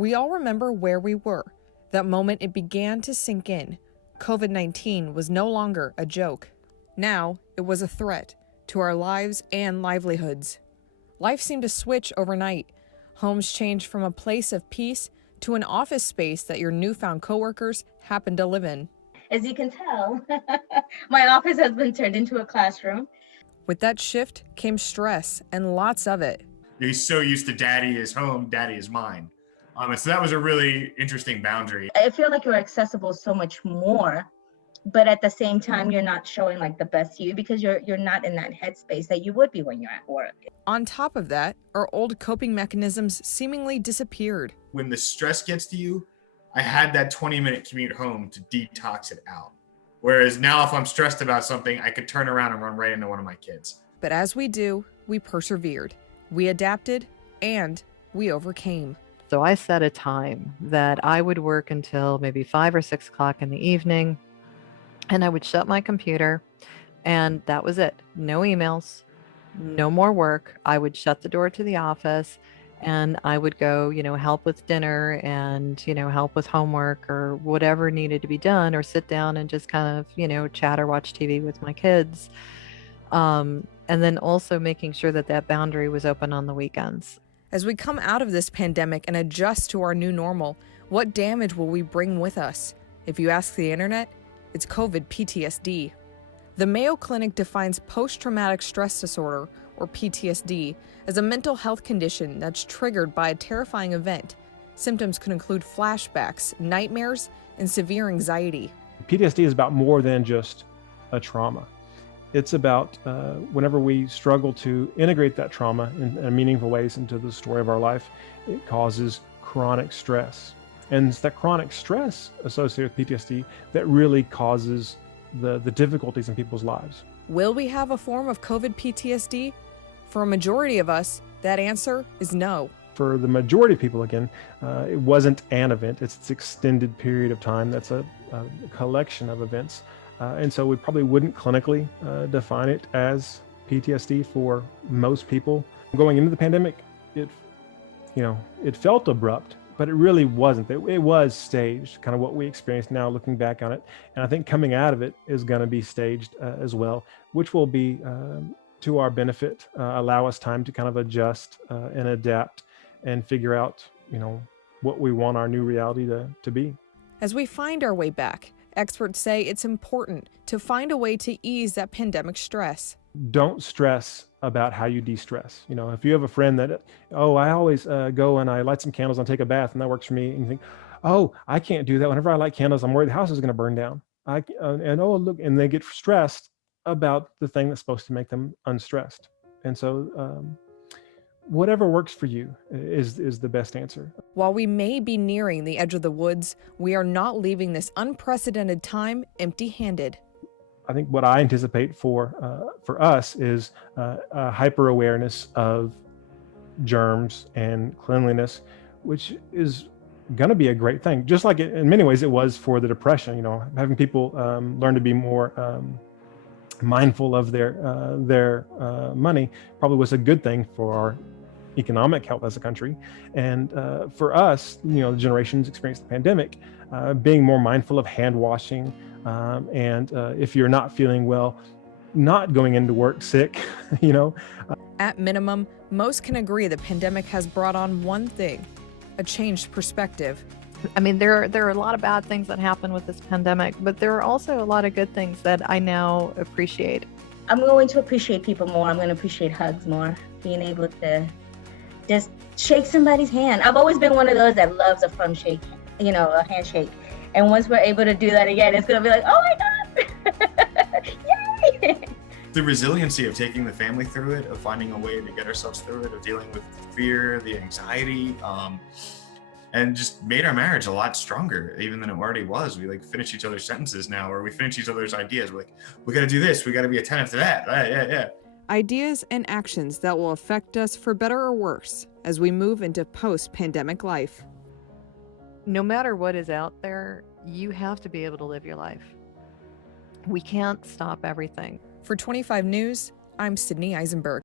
We all remember where we were. That moment it began to sink in. COVID-19 was no longer a joke. Now, it was a threat to our lives and livelihoods. Life seemed to switch overnight. Homes changed from a place of peace to an office space that your newfound coworkers happen to live in. As you can tell, my office has been turned into a classroom. With that shift came stress, and lots of it. He's so used to daddy is home, daddy is mine. And so that was a really interesting boundary. I feel like you're accessible so much more, but at the same time, you're not showing like the best you because you're not in that headspace that you would be when you're at work. On top of that, our old coping mechanisms seemingly disappeared. When the stress gets to you, I had that 20-minute commute home to detox it out. Whereas now if I'm stressed about something, I could turn around and run right into one of my kids. But as we do, we persevered, we adapted, and we overcame. So I set a time that I would work until maybe 5 or 6 o'clock in the evening, and I would shut my computer, and that was it. No emails, no more work. I would shut the door to the office, and I would go, help with dinner and, help with homework or whatever needed to be done, or sit down and just kind of, chat or watch TV with my kids. And then also making sure that boundary was open on the weekends. As we come out of this pandemic and adjust to our new normal, what damage will we bring with us? If you ask the internet, it's COVID PTSD. The Mayo Clinic defines post-traumatic stress disorder, or PTSD, as a mental health condition that's triggered by a terrifying event. Symptoms could include flashbacks, nightmares, and severe anxiety. PTSD is about more than just a trauma. It's about whenever we struggle to integrate that trauma in meaningful ways into the story of our life, it causes chronic stress. And it's that chronic stress associated with PTSD that really causes the difficulties in people's lives. Will we have a form of COVID PTSD? For a majority of us, that answer is no. For the majority of people, again, it wasn't an event. It's this extended period of time that's a collection of events. And so we probably wouldn't clinically define it as PTSD for most people. Going into the pandemic, it felt abrupt, but it really wasn't. It was staged, kind of what we experienced now looking back on it. And I think coming out of it is going to be staged as well, which will be to our benefit, allow us time to kind of adjust and adapt and figure out, what we want our new reality to be. As we find our way back, experts say it's important to find a way to ease that pandemic stress. Don't stress about how you de-stress. If you have a friend that, I always go and I light some candles and take a bath and that works for me, and you think, I can't do that. Whenever I light candles, I'm worried the house is going to burn down. And they get stressed about the thing that's supposed to make them unstressed. And so whatever works for you is the best answer. While we may be nearing the edge of the woods, we are not leaving this unprecedented time empty-handed. I think what I anticipate for us is a hyper-awareness of germs and cleanliness, which is going to be a great thing. Just like in many ways it was for the Depression, having people learn to be more mindful of their money probably was a good thing for our economic health as a country. And for us, the generations experienced the pandemic, being more mindful of hand washing, and if you're not feeling well, not going into work sick, At minimum, most can agree the pandemic has brought on one thing: a changed perspective. I mean, there are a lot of bad things that happen with this pandemic, but there are also a lot of good things that I now appreciate. I'm going to appreciate people more. I'm going to appreciate hugs more. Being able to just shake somebody's hand. I've always been one of those that loves a firm shake, a handshake. And once we're able to do that again, it's going to be like, oh my God, yay! The resiliency of taking the family through it, of finding a way to get ourselves through it, of dealing with the fear, the anxiety, and just made our marriage a lot stronger, even than it already was. We finish each other's sentences now, or we finish each other's ideas. We're like, we got to do this. We got to be attentive to that. Yeah. Ideas and actions that will affect us for better or worse as we move into post-pandemic life. No matter what is out there, you have to be able to live your life. We can't stop everything. For 25 News, I'm Sydney Eisenberg.